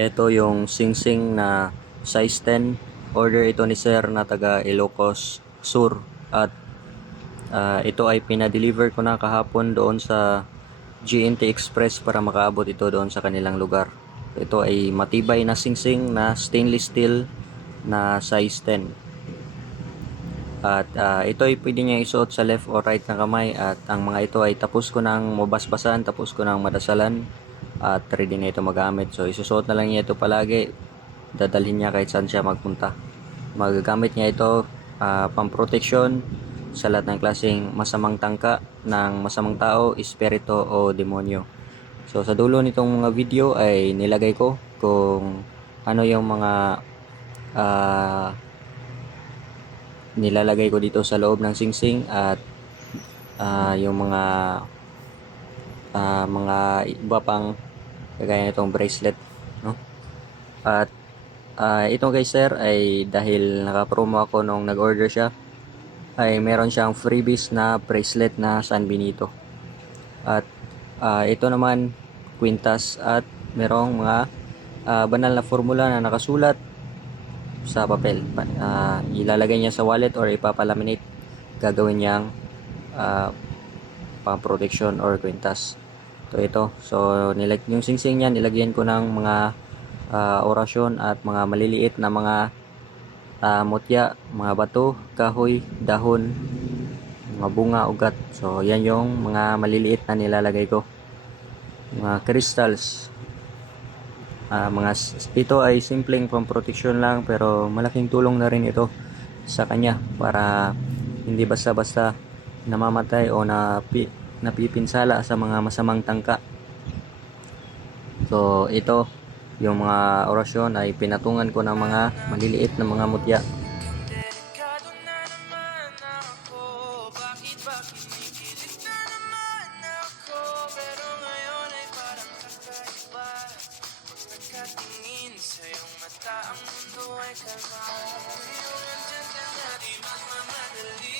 Ito yung sing-sing na size 10. Order ito ni Sir na taga Ilocos Sur. At ah, ito ay pinadeliver ko na kahapon doon sa GNT Express para makaabot ito doon sa kanilang lugar. Ito ay matibay na sing-sing na stainless steel na size 10. At ah, ito ay pwede niya isuot sa left or right na kamay at ang mga ito ay tapos ko nang mabasbasan, tapos ko nang madasalan at ready na ito magamit. So isusuot na lang niya ito palagi. Dadalhin niya kahit saan siya magpunta. Magagamit niya ito ah, pang-protection sa lahat ng klaseng masamang tangka ng masamang tao, espiritu o demonyo. So sa dulo nitong mga video ay nilagay ko kung ano yung mga ah, nilalagay ko dito sa loob ng singsing at ah, yung mga ah, mga iba pang kagaya nitong bracelet no at ah, ito kay sir ay dahil naka-promo ako nung nag-order siya ay meron siyang freebies na bracelet na San Benito at ah, ito naman kwintas at merong mga ah, banal na formula na nakasulat sa papel. Pa- ah, ilalagay niya sa wallet or ipapalaminate. Gagawin niyang ah, pang-protection or kwintas. Ito ito. So, nilag yung singsing niya, nilagyan ko ng mga ah, orasyon at mga maliliit na mga ah, mutya, mga bato, kahoy, dahon, mga bunga, ugat. So, yan yung mga maliliit na nilalagay ko. Mga crystals. Ah, mga ito ay simpleng pang protection lang pero malaking tulong na rin ito sa kanya para hindi basta-basta namamatay o napi, napipinsala sa mga masamang tangka. So ito yung mga orasyon ay pinatungan ko ng mga maliliit na mga mutya. Ang mundo ay kalma Ngayon nandyan ka na Di magmamadali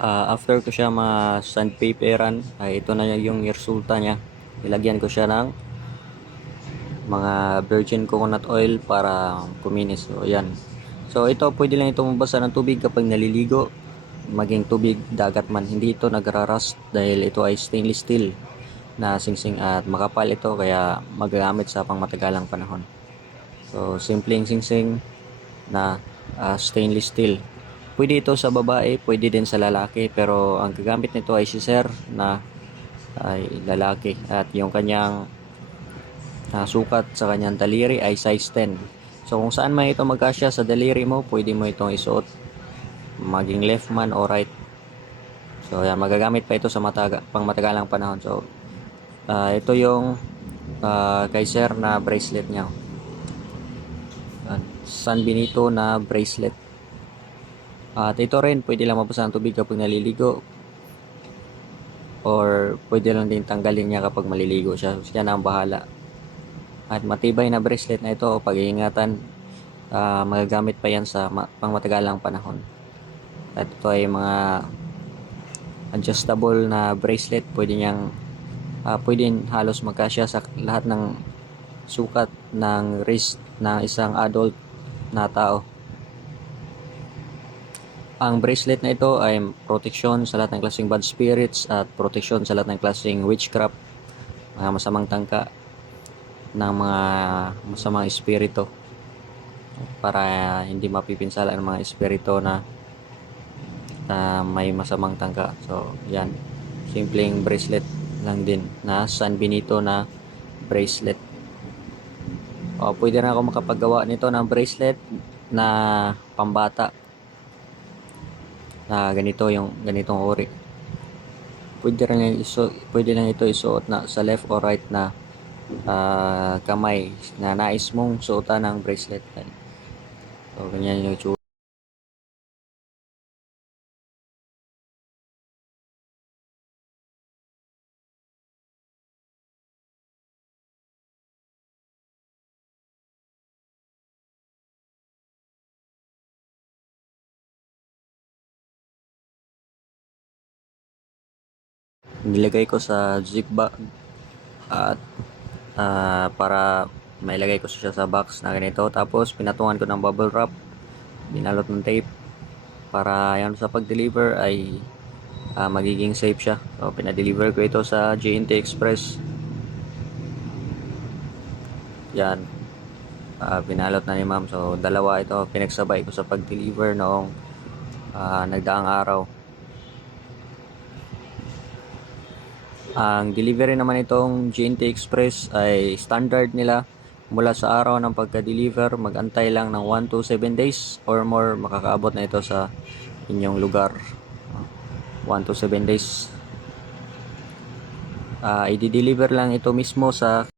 Ah, after ko siya ma-sandpaperan, ay ito na yung resulta niya. Ilagyan ko siya ng mga virgin coconut oil para kuminis. So, yan. So, ito, pwede lang ito mabasa ng tubig kapag naliligo. maging tubig dagat man hindi ito nagrarust dahil ito ay stainless steel na singsing at makapal ito kaya magagamit sa pangmatagalang panahon so simpleng singsing na ah, stainless steel pwede ito sa babae pwede din sa lalaki pero ang gagamit nito ay si sir na ay lalaki. At yung kanyang ah, sukat sa kanyang daliri ay size 10 so kung saan man ito magkasya sa daliri mo pwede mo itong isuot. Maging left man o right. So yan magagamit pa ito sa mataga, pang matagalang panahon. So ah, ito yung ah, kay sir na bracelet niya. San Benito na bracelet at ito rin pwede lang mabasa ng tubig kapag naliligo. Or pwede lang din tanggalin niya kapag maliligo siya. Siya na ang bahala. At matibay na bracelet na ito pag-iingatan. Ah, magagamit pa yan sa ma- pangmatagalang panahon. At ito ay mga adjustable na bracelet. Pwede niyang ah, pwede halos magkasya sa lahat ng sukat ng wrist ng isang adult na tao ang bracelet na ito ay proteksyon sa lahat ng klaseng bad spirits at proteksyon sa lahat ng klaseng witchcraft, mga masamang tangka ng mga masamang espiritu para hindi mapipinsala ng mga espiritu na na may masamang tangka. So, yan. Simpleng bracelet lang din na San Benito na bracelet. O, pwede na ako makapagawa nito ng bracelet na pambata na ganito yung ganitong uri. Pwede rin iso, pwede lang ito isuot na sa left or right na ah, kamay na nais mong suotan ng bracelet. So, ganyan yung nilagay ko sa zip bag at ah, para mailagay ko siya sa box na ganito. Tapos pinatungan ko ng bubble wrap. Binalot ng tape. Para yan sa pag-deliver ay ah, magiging safe siya. So pinadeliver ko ito sa JNT Express. Yan. Ah, binalot na ni ma'am. So dalawa ito. Pinagsabay ko sa pag-deliver noong ah, nagdaang araw Ang delivery naman itong GNT Express ay standard nila mula sa araw ng pagka-deliver, mag-antay lang ng 1 to 7 days or more makakaabot na ito sa inyong lugar. 1 to 7 days. Ah, i-deliver lang ito mismo sa